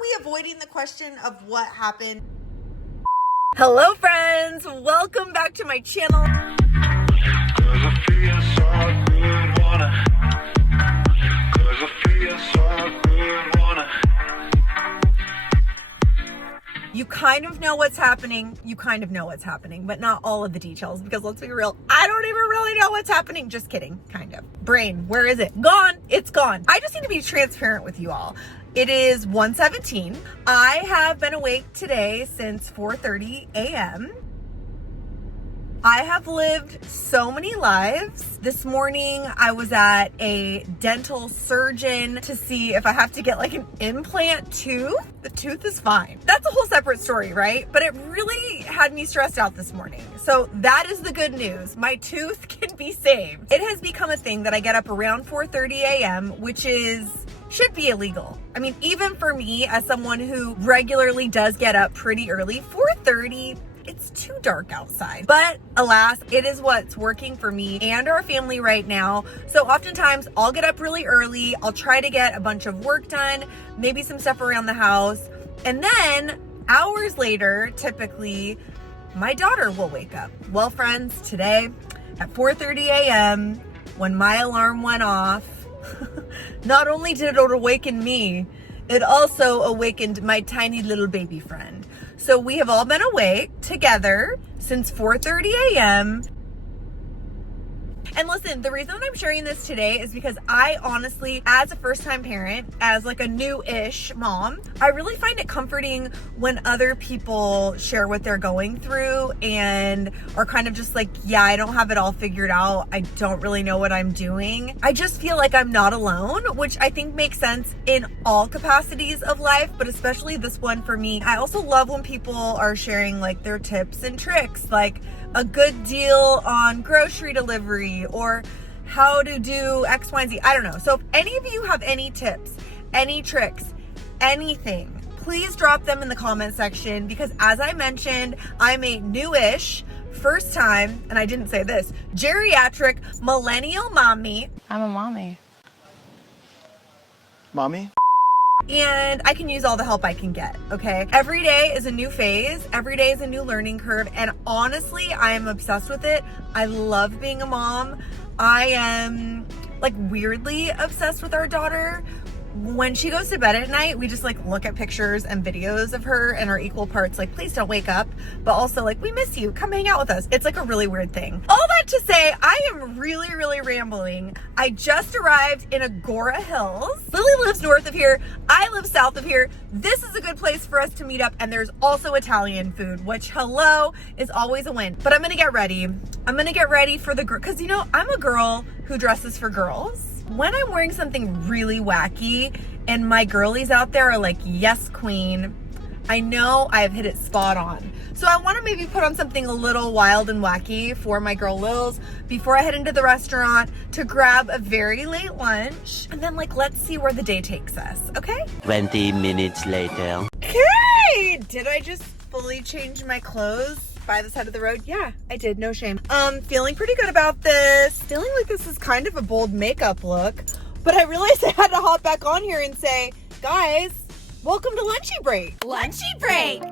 we avoiding the question of what happened? Hello friends, welcome back to my channel. You kind of know what's happening, but not all of the details, because let's be real, I don't even really know what's happening. Just kidding, kind of. Brain, where is it? Gone, it's gone. I just need to be transparent with you all. It is 1:17. I have been awake today since 4:30 a.m. I have lived so many lives. This morning, I was at a dental surgeon to see if I have to get like an implant tooth. The tooth is fine. That's a whole separate story, right? But it really had me stressed out this morning. So that is the good news. My tooth can be saved. It has become a thing that I get up around 4:30 a.m., which should be illegal. I mean, even for me, as someone who regularly does get up pretty early, 4:30, it's too dark outside. But alas, it is what's working for me and our family right now. So oftentimes I'll get up really early. I'll try to get a bunch of work done, maybe some stuff around the house. And then hours later, typically, my daughter will wake up. Well, friends, today at 4:30 a.m., when my alarm went off, not only did it awaken me, it also awakened my tiny little baby friend. So we have all been awake together since 4:30 a.m. And listen, the reason that I'm sharing this today is because I honestly, as a first-time parent, as like a new-ish mom, I really find it comforting when other people share what they're going through and are kind of just like, yeah, I don't have it all figured out. I don't really know what I'm doing. I just feel like I'm not alone, which I think makes sense in all capacities of life, but especially this one for me. I also love when people are sharing like their tips and tricks, like a good deal on grocery delivery or how to do X, Y, and Z. I don't know. So if any of you have any tips, any tricks, anything, please drop them in the comment section, because as I mentioned, I'm a newish, first time, and I didn't say this, geriatric millennial mommy. I'm a mommy. Mommy? And I can use all the help I can get, okay? Every day is a new phase. Every day is a new learning curve. And honestly, I am obsessed with it. I love being a mom. I am like weirdly obsessed with our daughter. When she goes to bed at night, we just like look at pictures and videos of her and are equal parts like, please don't wake up, but also like, we miss you, come hang out with us. It's like a really weird thing. All that to say, I am really rambling. I just arrived in Agora Hills. Lily lives north of here. I live south of here. This is a good place for us to meet up, and there's also Italian food, which hello is always a win. But I'm gonna get ready. I'm gonna get ready for the girl, because you know, I'm a girl who dresses for girls. When I'm wearing something really wacky and my girlies out there are like, yes, queen, I know I've hit it spot on. So I want to maybe put on something a little wild and wacky for my girl Lils before I head into the restaurant to grab a very late lunch. And then like, let's see where the day takes us, okay? 20 minutes later. Okay, did I just fully change my clothes by the side of the road? Yeah, I did, no shame. Feeling pretty good about this. Feeling like this is kind of a bold makeup look, but I realized I had to hop back on here and say, guys, welcome to Lunchy Break. Lunchy Break!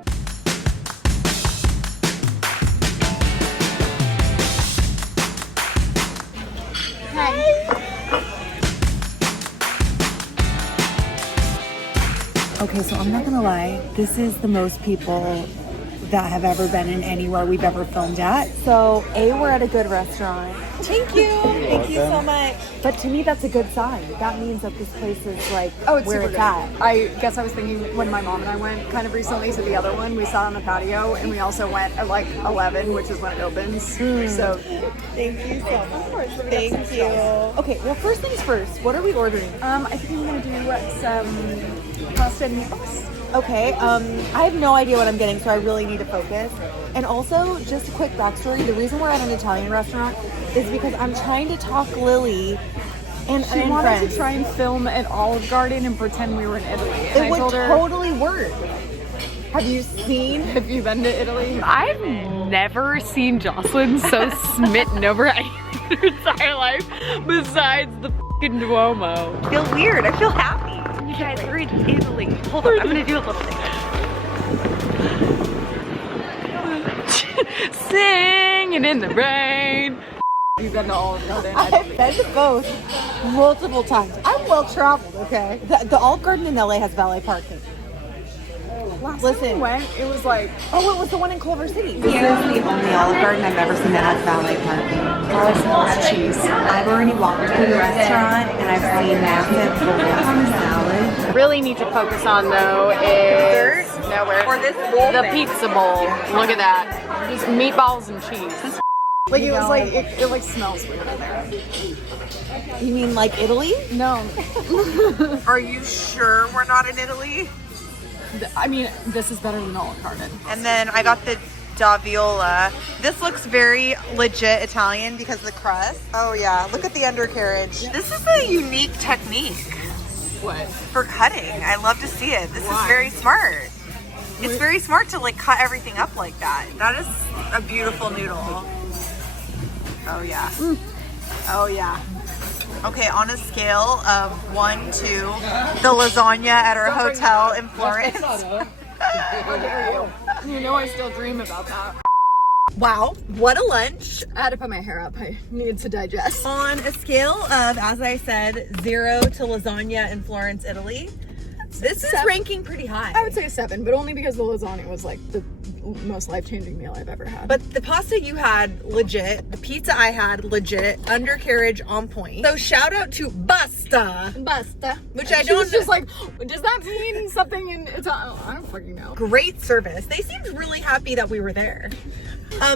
Okay, so I'm not gonna lie, this is the most people that have ever been in anywhere we've ever filmed at. So we're at a good restaurant. Thank you. Thank you so much. But to me, that's a good sign. That means that this place is like it's where super it's good. at. I guess I was thinking when my mom and I went kind of recently to the other one, we sat on the patio and we also went at like 11, which is when it opens. So Thank you so much. Thank you. Okay, well, first things first, what are we ordering? I think I'm gonna do some pasta and meatballs. Okay, I have no idea what I'm getting, so I really need to focus. And also, just a quick backstory, the reason we're at an Italian restaurant is because I'm trying to talk Lily and She and wanted friends. to try and film at Olive Garden and pretend we were in Italy. And It I would told her, totally work. Have you seen? have you been to Italy? I've never seen Joslyn so smitten over anything in her entire life besides the fucking Duomo. I feel weird. I feel happy. You guys, we're in Italy. Hold on, I'm gonna do a little thing. Singing in the rain. You've been to Olive Garden. I've been to both multiple times. I'm well traveled, okay? The Olive Garden in LA has valet parking. Last time we went, it was like, Oh, it was the one in Clevver City. This is the only Olive Garden I've ever seen that has valet parking. all I smell is cheese. I've already walked through the restaurant and I've seen massive bowls of salad. Really need to focus on though is Or this bowl the thing. pizza bowl. Look at that. Just meatballs and cheese. Like it was like it like smells weird in there. You mean like Italy? No, Are you sure we're not in Italy? I mean this is better than Olive Garden. And then I got the da viola. This looks very legit Italian because of the crust. Oh yeah, look at the undercarriage. This is a unique technique What? for cutting. I love to see it. This is very smart. It's very smart to like cut everything up like that. That is a beautiful noodle. Oh yeah. Oh yeah. Okay, on a scale of 1 to the lasagna at our hotel in Florence. How dare you? You know I still dream about that. Wow, what a lunch. I had to put my hair up. I needed to digest. On a scale of, as I said, 0 to lasagna in Florence, Italy, this is ranking pretty high. I would say a 7, but only because the lasagna was like the most life-changing meal I've ever had. But the pasta you had, legit. The pizza I had, legit. Undercarriage on point. So shout out to Basta. Basta. Which I She don't was just like, does that mean something in Italian? I don't fucking know. Great service. They seemed really happy that we were there.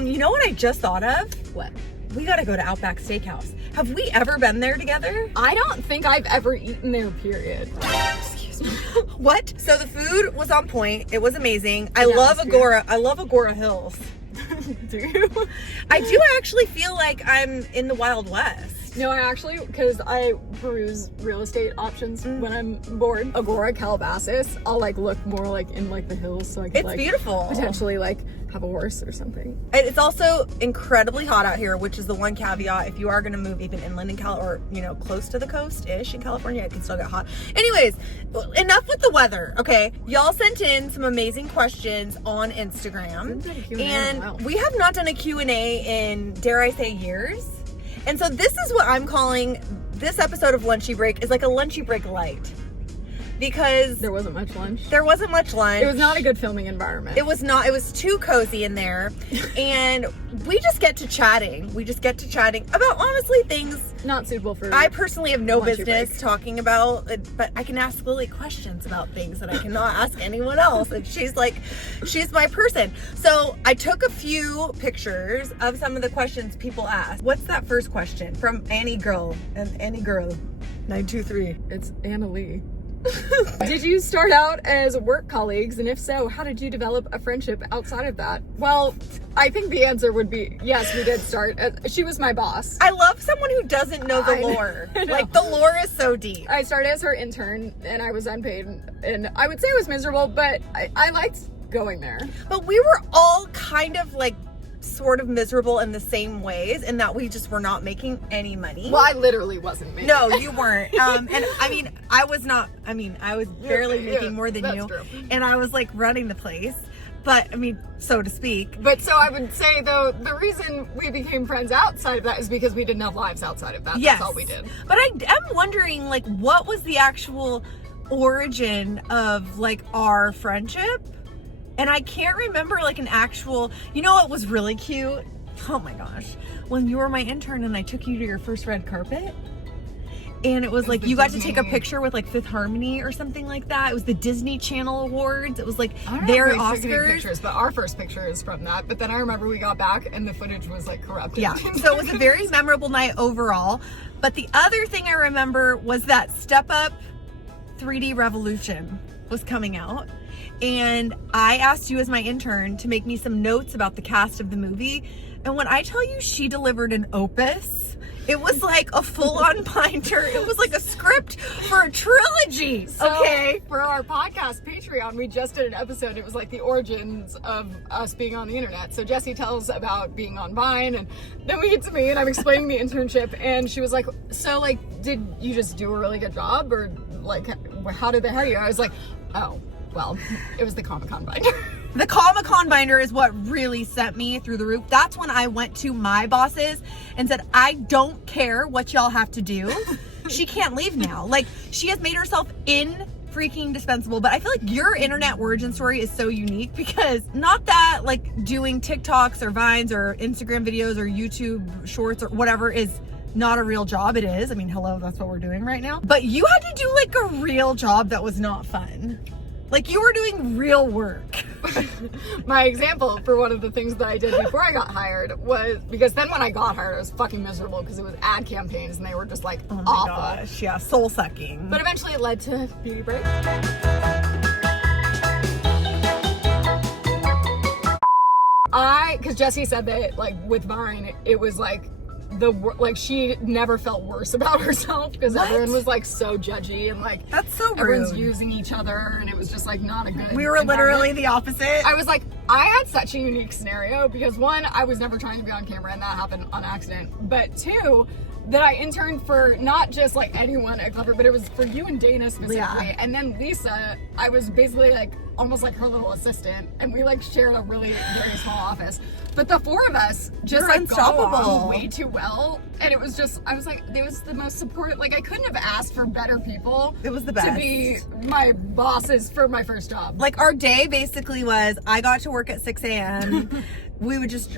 You know what I just thought of? What? We gotta go to Outback Steakhouse. Have we ever been there together? I don't think I've ever eaten there, period. Excuse me. What? So the food was on point. It was amazing. I The love atmosphere. Agora. I love Agora Hills. Do you? I do actually feel like I'm in the Wild West. No, I actually, because I peruse real estate options when I'm bored. Agora, Calabasas, I'll like look more like in like the hills so I can It's like beautiful. potentially like have a horse or something. And it's also incredibly hot out here, which is the one caveat. If you are going to move even inland in or close to the coast-ish in California, it can still get hot. Anyways, enough with the weather, okay? Y'all sent in some amazing questions on Instagram. We've done a Q&A in a And while. we have not done a Q&A in, dare I say, years. And so this is what I'm calling this episode of Lunchy Break is like a Lunchy Break light. Because There wasn't much lunch. there wasn't much lunch. It was not a good filming environment. It was not. It was too cozy in there. And we just get to chatting. We just get to chatting about, honestly, things not suitable for I personally have no Lunchy business break. talking about, but I can ask Lily questions about things that I cannot ask anyone else. And she's my person. So I took a few pictures of some of the questions people asked. What's that first question? From Annie Girl, and Annie Girl 923. It's Anna Lee. Did you start out as work colleagues, and if so, how did you develop a friendship outside of that? Well, I think the answer would be yes, we did start. She was my boss. I love someone who doesn't know the I lore. know. Like, the lore is so deep. I started as her intern, and I was unpaid, and I would say it was miserable, but I liked going there. But we were all kind of like sort of miserable in the same ways, in that we just were not making any money. Well, I literally wasn't making. No, you weren't. And I mean, I was barely making more than that's you. true. And I was like running the place. But I mean, so to speak. But so I would say, though, the reason we became friends outside of that is because we didn't have lives outside of that. Yes. That's all we did. But I am wondering, like, what was the actual origin of like our friendship? And I can't remember like an actual, what was really cute? Oh my gosh. When you were my intern and I took you to your first red carpet. And it was like, you got to take a picture with like Fifth Harmony or something like that. It was the Disney Channel Awards. It was like their Oscars. Pictures, but our first picture is from that. But then I remember we got back and the footage was like corrupted. Yeah. So it was a very memorable night overall. But the other thing I remember was that Step Up 3D Revolution was coming out. And I asked you as my intern to make me some notes about the cast of the movie. And when I tell you she delivered an opus, it was like a full-on binder. It was like a script for a trilogy. So, for our podcast Patreon, we just did an episode. It was like the origins of us being on the internet. So Jessie tells about being on Vine, and then we get to me and I'm explaining the internship, and she was like, so like, did you just do a really good job, or like how did they hire you? I was like, oh, well, it was the Comic-Con binder. The Comic-Con binder is what really sent me through the roof. That's when I went to my bosses and said, I don't care what y'all have to do. She can't leave now. Like, she has made herself freaking indispensable. But I feel like your internet origin story is so unique because not that like doing TikToks or Vines or Instagram videos or YouTube shorts or whatever is not a real job. It is. I mean, hello, that's what we're doing right now. But you had to do like a real job that was not fun. Like you were doing real work. My example for one of the things that I did before I got hired was, because then when I got hired, I was fucking miserable because it was ad campaigns and they were just like awful. Gosh, yeah, soul sucking. But eventually it led to Beauty Break. Because Jessie said that like with Vine, it was like she never felt worse about herself because everyone was like so judgy and like that's so rude. Everyone's using each other and it was just like not a good. We were literally the opposite. I was like, I had such a unique scenario because one, I was never trying to be on camera and that happened on accident. But two, that I interned for not just like anyone at Clevver, but it was for you and Dana specifically. Yeah. And then Lisa, I was basically like almost like her little assistant, and we like shared a really very small office. But the four of us just like got along way too well, and it was just I was like, it was the most supportive. Like I couldn't have asked for better people. It was the best to be my bosses for my first job. Like our day basically was I got to work at 6 a.m.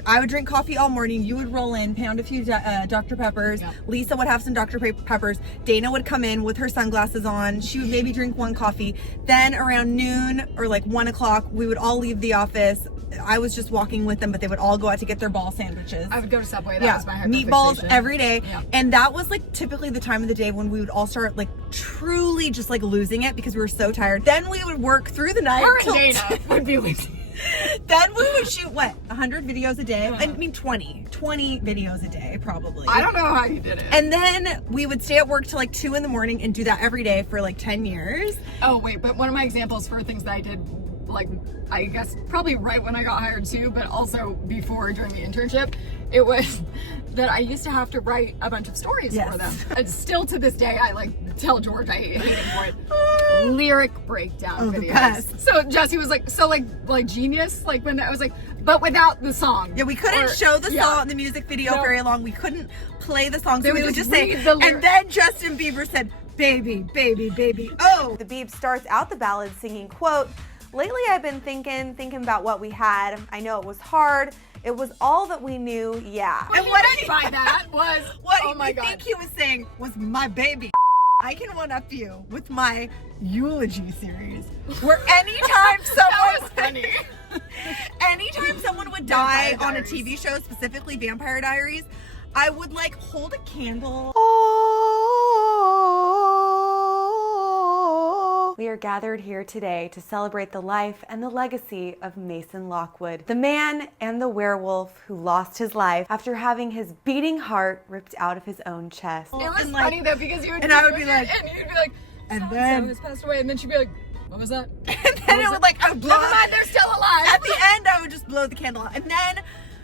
I would drink coffee all morning. You would roll in, pound a few Dr. Peppers. Yeah. Lisa would have some Dr. Peppers. Dana would come in with her sunglasses on. She would maybe drink one coffee. Then around noon or like 1 o'clock, we would all leave the office. I was just walking with them, but they would all go out to get their ball sandwiches. I would go to Subway. That was my hyper meatballs fixation. Every day. Yeah. And that was like typically the time of the day when we would all start like truly just like losing it because we were so tired. Then we would work through the night. Her and Dana would be losing. Then we would shoot 100 videos a day? I mean 20 videos a day probably. I don't know how you did it. And then we would stay at work till like 2 a.m. and do that every day for like 10 years. Oh wait, but one of my examples for things that I did, like I guess probably right when I got hired too, but also before during the internship, it was that I used to have to write a bunch of stories for them. And still to this day, I like tell George I hate him for it. Lyric breakdown videos. So Jessie was like, so like genius, like when I was like, but without the song. Yeah, we couldn't show the song, the music video very long. We couldn't play the song, so we would just say, and then Justin Bieber said, baby, baby, baby, oh. The Bieb starts out the ballad singing, quote, lately I've been thinking about what we had. I know it was hard. It was all that we knew, yeah. What and what he meant by that was, what oh my God. I think he was saying was my baby. I can one-up you with my eulogy series, where anytime someone would die on a TV show, specifically Vampire Diaries, I would like hold a candle. We are gathered here today to celebrate the life and the legacy of Mason Lockwood, the man and the werewolf who lost his life after having his beating heart ripped out of his own chest. It was funny though because you would I would be like, and you'd be like, and then has passed away, and then she'd be like, what was that? And then it would like, I would blow. Never mind, they're still alive. At the end, I would just blow the candle out, and then.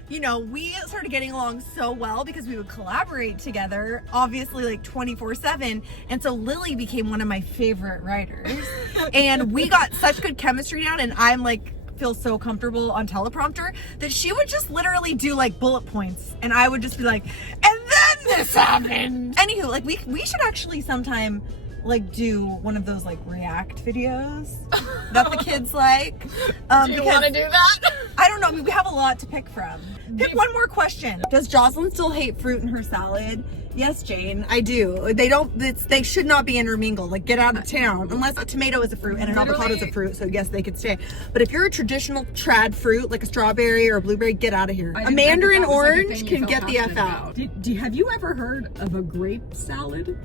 You know, we started getting along so well because we would collaborate together, obviously like 24/7. And so Lily became one of my favorite writers. And we got such good chemistry down, and I'm like, feel so comfortable on teleprompter that she would just literally do like bullet points. And I would just be like, and then this happened. Anywho, like we should actually sometime like do one of those like react videos that the kids like. Do you want to do that? I don't know. I mean, we have a lot to pick from. Pick one more question. Does Joslyn still hate fruit in her salad? Yes, Jane, I do. They should not be intermingled. Like, get out of town. Unless a tomato is a fruit and an avocado is a fruit, so yes, they could stay. But if you're a traditional trad fruit, like a strawberry or a blueberry, get out of here. A mandarin orange can get the F out. Have you ever heard of a grape salad?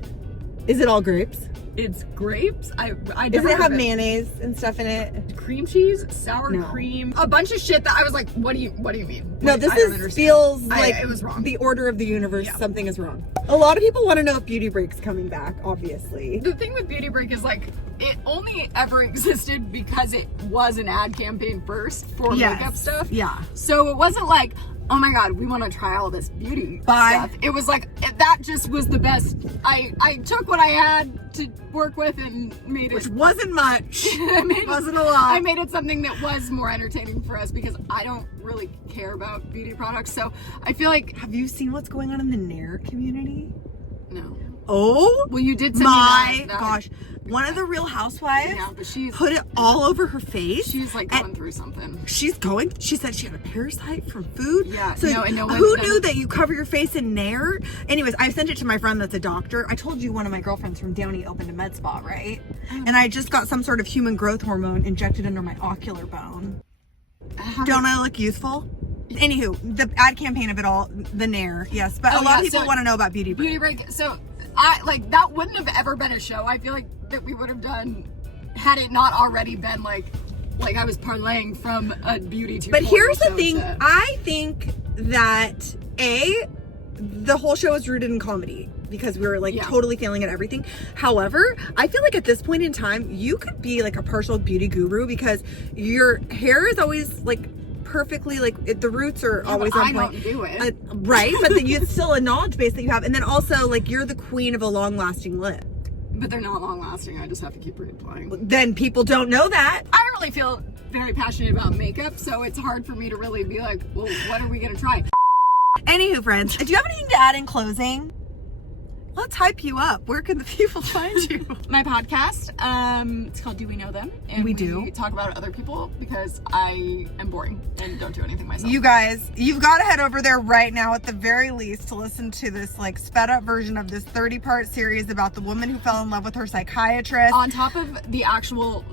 Is it all grapes? It's grapes. Does it have mayonnaise and stuff in it? Cream cheese, sour cream, a bunch of shit that I was like, what do you mean? No, this feels like it was wrong. The order of the universe. Yeah. Something is wrong. A lot of people want to know if Beauty Break's coming back, obviously. The thing with Beauty Break is like, it only ever existed because it was an ad campaign first for makeup stuff. Yeah. So it wasn't like, oh my God, we want to try all this beauty Bye. stuff. It was like, that just was the best. I took what I had to work with and made it. Which wasn't much. Wasn't a lot. I made it something that was more entertaining for us because I don't really care about beauty products. So I feel like. Have you seen what's going on in the Nair community? No. Oh, well, you did send my me that. gosh. One of the Real Housewives But she's put it all over her face. She's like going through something. She said she had a parasite from food. Yeah. So who knew that you cover your face in Nair? Anyways, I sent it to my friend that's a doctor. I told you one of my girlfriends from Downey opened a med spa, right? And I just got some sort of human growth hormone injected under my ocular bone. Don't I look youthful? Anywho, the ad campaign of it all, the Nair, yes. But a lot of people want to know about Beauty Break. Beauty Break. So that wouldn't have ever been a show. I feel like that we would have done had it not already been like I was parlaying from a beauty to. But here's the thing, I think that the whole show is rooted in comedy because we were totally failing at everything. However, I feel like at this point in time, you could be like a partial beauty guru because your hair is always like perfectly the roots are always on point. I don't do it. Right, but then it's still a knowledge base that you have, and then also like you're the queen of a long-lasting lip. But they're not long-lasting. I just have to keep reapplying. Then people don't know that. I really feel very passionate about makeup, so it's hard for me to really be like, well, what are we gonna try? Anywho, friends, do you have anything to add in closing? Let's hype you up. Where can the people find you? My podcast, it's called Do We Know Them? And we talk about other people because I am boring and don't do anything myself. You guys, you've got to head over there right now at the very least to listen to this like sped up version of this 30-part series about the woman who fell in love with her psychiatrist. On top of the actual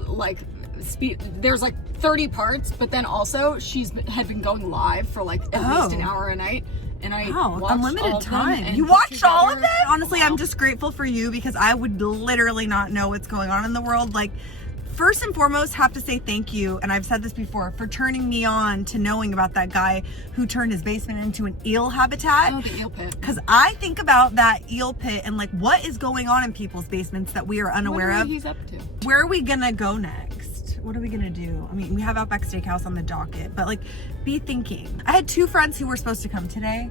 there's like 30 parts, but then also had been going live for like at least an hour a night. And I watched unlimited all time. You watched all of it? Honestly, I'm just grateful for you because I would literally not know what's going on in the world. Like, first and foremost, have to say thank you, and I've said this before, for turning me on to knowing about that guy who turned his basement into an eel habitat. Oh, the eel pit. Because I think about that eel pit and like what is going on in people's basements that we are unaware of. What he's up to. Where are we gonna go next? What are we gonna do? I mean, we have Outback Steakhouse on the docket, but like, be thinking. I had 2 friends who were supposed to come today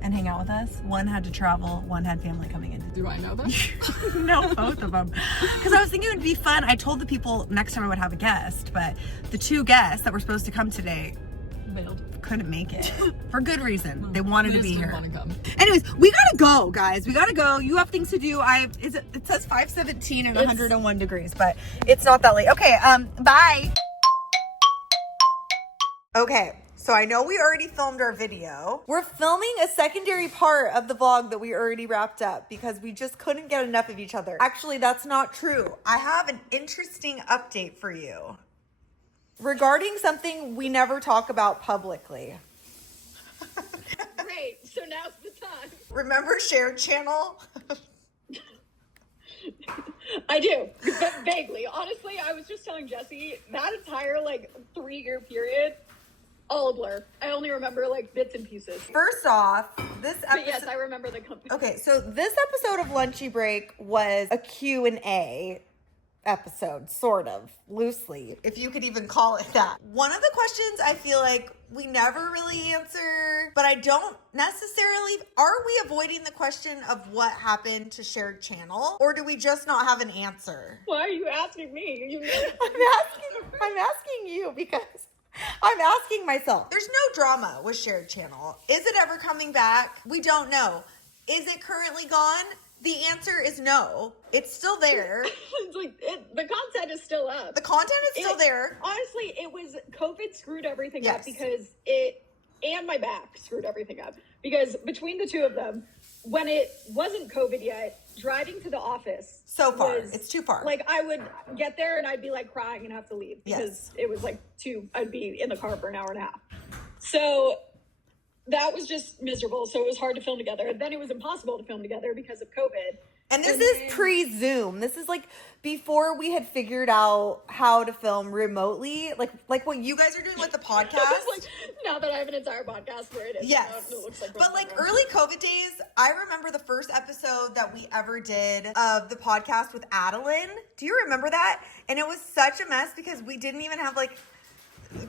and hang out with us. One had to travel, one had family coming in. Do I know them? No, both of them. Because I was thinking it would be fun. I told the people next time I would have a guest, but the 2 guests that were supposed to come today couldn't make it for good reason. They wanted to be here. Come. Anyways, we gotta go, guys. We gotta go. You have things to do. It says 5:17 and 101 degrees, but it's not that late. Okay, bye. Okay. So I know we already filmed our video. We're filming a secondary part of the vlog that we already wrapped up because we just couldn't get enough of each other. Actually, that's not true. I have an interesting update for you regarding something we never talk about publicly. Great, so now's the time. Remember Shared Channel? I do, but vaguely. Honestly, I was just telling Jesse, that entire 3-year period, all a blur. I only remember bits and pieces. First off, this episode... But yes, I remember the company. Okay, so this episode of Lunchy Break was a Q&A episode, sort of, loosely, if you could even call it that. One of the questions I feel like we never really answer, but I don't necessarily... Are we avoiding the question of what happened to Shared Channel, or do we just not have an answer? Why are you asking me? I'm asking you because... I'm asking myself. There's no drama with Shared Channel. Is it ever coming back? We don't know. Is it currently gone? The answer is no. It's still there. The content is still up. The content is still there. Honestly, it was COVID screwed everything Yes. up because and my back screwed everything up. Because between the two of them, when it wasn't COVID yet, driving to the office so far, it's too far. I would get there and I'd be crying and have to leave because it was I'd be in the car for an hour and a half. So that was just miserable. So it was hard to film together. And then it was impossible to film together because of COVID. And this is pre-Zoom. This is before we had figured out how to film remotely, like what you guys are doing with the podcast. Now that I have an entire podcast where it is. Yes. It looks like but early COVID days, I remember the first episode that we ever did of the podcast with Adeline. Do you remember that? And it was such a mess because we didn't even have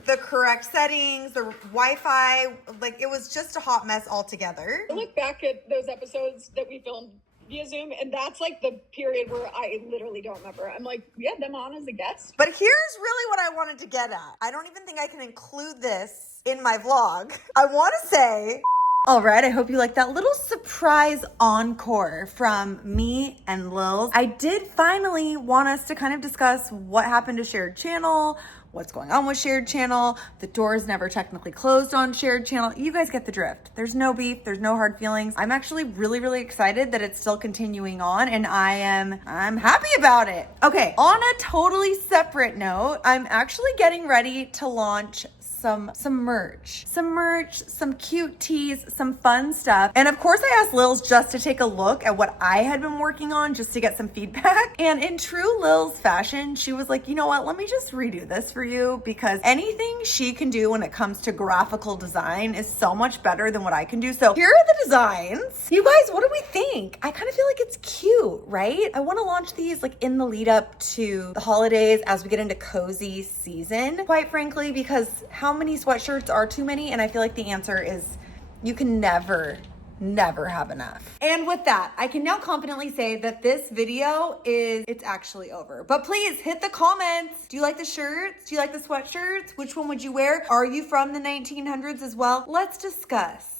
the correct settings, the Wi-Fi. Like, it was just a hot mess altogether. I look back at those episodes that we filmed via Zoom, and that's like the period where I literally don't remember. I'm like, we had them on as a guest. But here's really what I wanted to get at. I don't even think I can include this in my vlog. I want to say, all right, I hope you like that little surprise encore from me and Lils. I did finally want us to kind of discuss what happened to Shared Channel, what's going on with Shared Channel. The doors never technically closed on Shared Channel. You guys get the drift. There's no beef, there's no hard feelings. I'm actually really excited that it's still continuing on, and I'm happy about it. Okay, on a totally separate note, I'm actually getting ready to launch some merch, some cute tees, some fun stuff. And of course I asked Lils just to take a look at what I had been working on just to get some feedback. And in true Lils fashion, she was like, you know what, let me just redo this for you, because anything she can do when it comes to graphical design is so much better than what I can do. So here are the designs. You guys, what do we think? I kind of feel like it's cute, right? I want to launch these like in the lead up to the holidays as we get into cozy season, quite frankly, because how many sweatshirts are too many? And I feel like the answer is you can never have enough. And with that, I can now confidently say that this video it's actually over. But please hit the comments. Do you like the shirts? Do you like the sweatshirts? Which one would you wear? Are you from the 1900s as well? Let's discuss.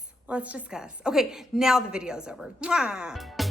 Okay, now the video's over. Mwah.